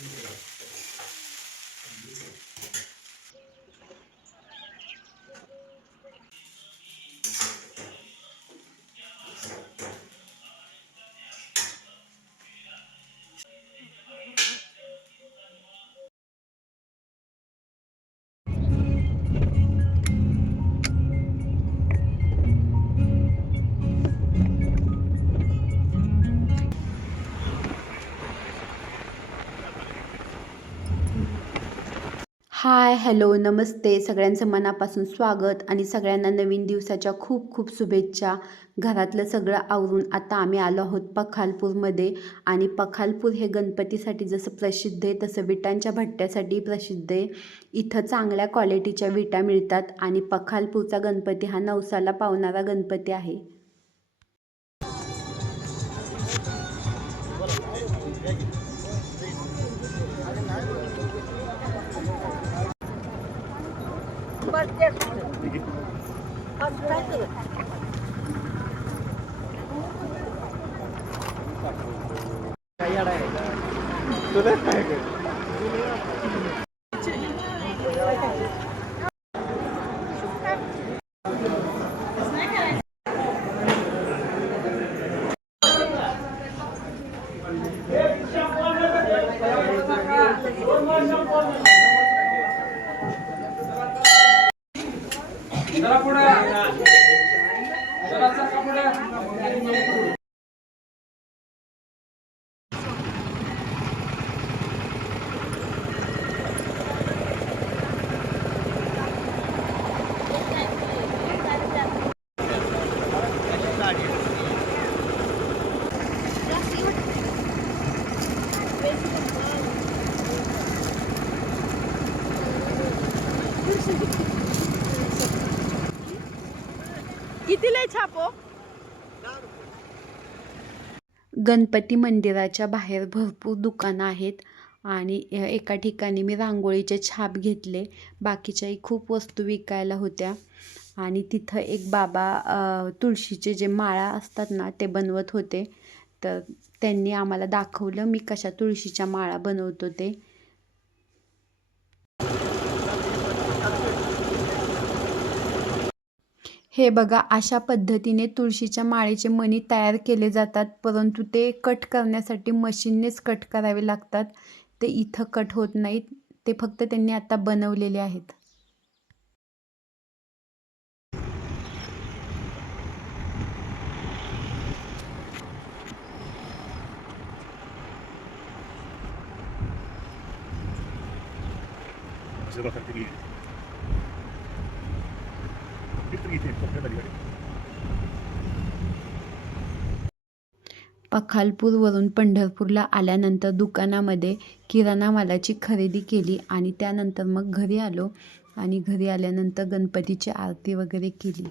Thank you. Hi hello नमस्ते. सगळ्यांचं मनापासून स्वागत आणि सगळ्यांना नवीन दिवसाच्या खूप खूप शुभेच्छा. घरातलं सगळं आवरून आता आम्ही आलो आहोत पखालपूरमध्ये आणि पखालपूर हे गणपतीसाठी जसं प्रसिद्ध आहे तसं विटांच्या भट्ट्यासाठी प्रसिद्ध आहे. इथं चांगल्या क्वालिटीच्या विटा मिळतात आणि पखालपूरचा गणपती हा नवसाला पावणारा गणपती आहे. കൈയട जरा पुढे जरा चाका पुढे कितीला छापो हो? गणपती मंदिराच्या बाहेर भरपूर दुकानं आहेत आणि एका ठिकाणी मी रांगोळीचे छाप घेतले. बाकीच्याही खूप वस्तू विकायला होत्या. आणि तिथं एक बाबा तुळशीचे जे माळा असतात ना ते बनवत होते. तर त्यांनी आम्हाला दाखवलं मी कशा तुळशीच्या माळा बनवतो ते. हे बघा अशा पद्धतीने तुळशीच्या माळेचे मणी तयार केले जातात परंतु ते कट करण्यासाठी मशीननेच कट करावे लागतात ते इथं कट होत नाहीत ते फक्त त्यांनी आता बनवलेले आहेत Gracias. पखालपूरवरून पंढरपूरला आल्यानंतर दुकानामध्ये किराणा मालाची खरेदी केली आणि त्यानंतर मग घरी आलो आणि घरी आल्यानंतर गणपतीची आरती वगैरे केली.